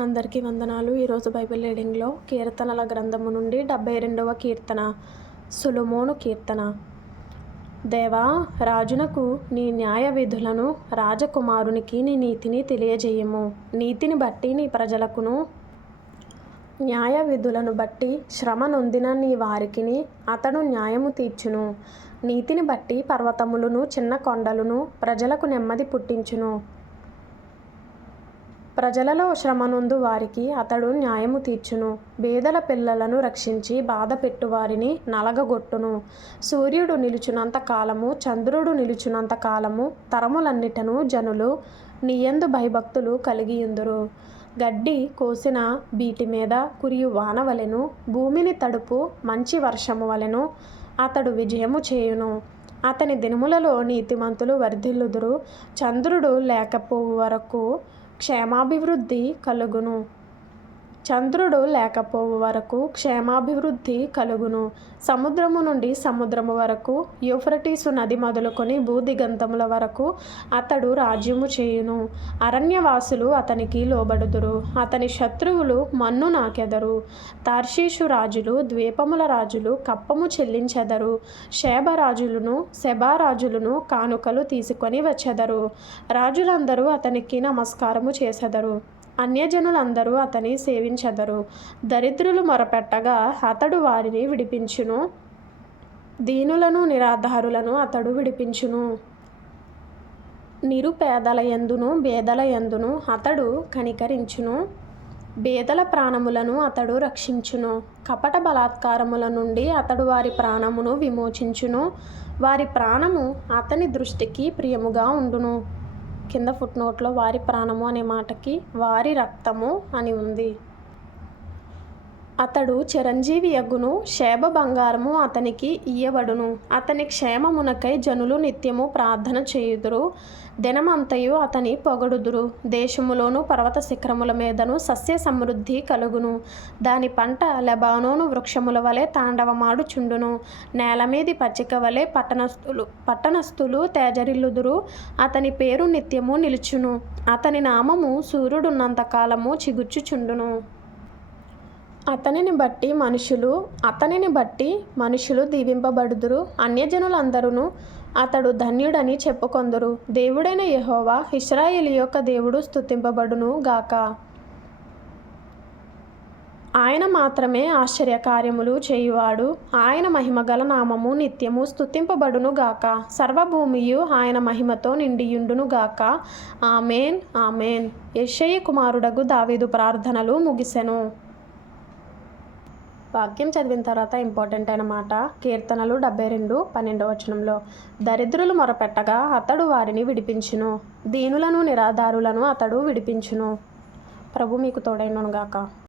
అందరికీ వందనాలు. ఈరోజు బైబిల్ రీడింగ్లో కీర్తనల గ్రంథము నుండి 72వ కీర్తన. సొలొమోను కీర్తన. దేవా, రాజునకు నీ న్యాయ విధులను, రాజకుమారునికి నీ నీతిని తెలియజేయము. నీతిని బట్టి నీ ప్రజలకును, న్యాయ విధులను బట్టి శ్రమ నొందిన నీ వారికిని అతడు న్యాయము తీర్చును. నీతిని బట్టి పర్వతములను చిన్న కొండలను ప్రజలకు నెమ్మది పుట్టించును. ప్రజలలో శ్రమనొందు వారికి అతడు న్యాయము తీర్చును. బేదల పిల్లలను రక్షించి బాధ పెట్టువారిని నలగగొట్టును. సూర్యుడు నిలుచునంత కాలము, చంద్రుడు నిలుచునంత కాలము తరములన్నిటను జనులు నీయందు భయభక్తులు కలిగియుందురు. గడ్డి కోసిన బీటి మీద కురియు వాన వలెను, భూమిని తడుపు మంచి వర్షము వలెను అతడు విజయము చేయును. అతని దినములలో నీతిమంతులు వర్ధిల్లుదురు. చంద్రుడు లేకపోవు వరకు క్షేమాభివృద్ధి కలుగును. చంద్రుడు లేకపోవు వరకు క్షేమాభివృద్ధి కలుగును. సముద్రము నుండి సముద్రము వరకు, యూఫ్రటీసు నది మొదలుకొని భూదిగంతముల వరకు అతడు రాజ్యము చేయును. అరణ్యవాసులు అతనికి లోబడుదురు. అతని శత్రువులు మన్ను నాకెదరు. తార్షీషు రాజులు, ద్వీపముల రాజులు కప్పము చెల్లించెదరు. షేబరాజులను, సెబారాజులను కానుకలు తీసుకొని వచ్చెదరు. రాజులందరూ అతనికి నమస్కారము చేసెదరు. అన్యజనులందరూ అతని సేవించెదరు. దరిద్రులు మొరపెట్టగా అతడు వారిని విడిపించును. దీనులను నిరాధారులను అతడు విడిపించును. నిరుపేదల యందును బేదల యందును అతడు కనికరించును. బేదల ప్రాణములను అతడు రక్షించును. కపట బలాత్కారముల నుండి అతడు వారి ప్రాణమును విమోచించును. వారి ప్రాణము అతని దృష్టికి ప్రియముగా ఉండును. కింద ఫుట్నోట్లో వారి ప్రాణము అనే మాటకి వారి రక్తము అని ఉంది. అతడు చిరంజీవి యగును. షేబ బంగారము అతనికి ఇయ్యబడును. అతని క్షేమమునకై జనులు నిత్యము ప్రార్థన చేయుదురు. దినమంతయు అతని పొగడుదురు. దేశములోను పర్వత శిఖరముల మీదను సస్య సమృద్ధి కలుగును. దాని పంట లెబానోను వృక్షముల వలె తాండవమాడుచుండును. నేలమీది పచ్చిక వలె పట్టణస్థులు తేజరిల్లుదురు. అతని పేరు నిత్యము నిలుచును. అతని నామము సూర్యుడున్నంత కాలము చిగుర్చుచుండును. అతనిని బట్టి మనుషులు దీవింపబడుదురు. అన్యజనులందరూ అతడు ధన్యుడని చెప్పుకొందురు. దేవుడైన యెహోవా ఇశ్రాయేలు యొక్క దేవుడు స్తుతింపబడును గాక. ఆయన మాత్రమే ఆశ్చర్యకార్యములు చేయువాడు. ఆయన మహిమగల నామము నిత్యము స్తుతింపబడును గాక. సర్వభూమియు ఆయన మహిమతో నిండియుండును గాక. ఆమేన్, ఆమేన్. యెషయి కుమారుడగు దావీదు ప్రార్థనలు ముగిసెను. వాక్యం చదివిన తర్వాత ఇంపార్టెంట్ అయిన మాట, కీర్తనలు 72:12 దరిద్రులు మొరపెట్టగా అతడు వారిని విడిపించును. దీనులను నిరాధారులను అతడు విడిపించును. ప్రభు మీకు తోడైనను గాక.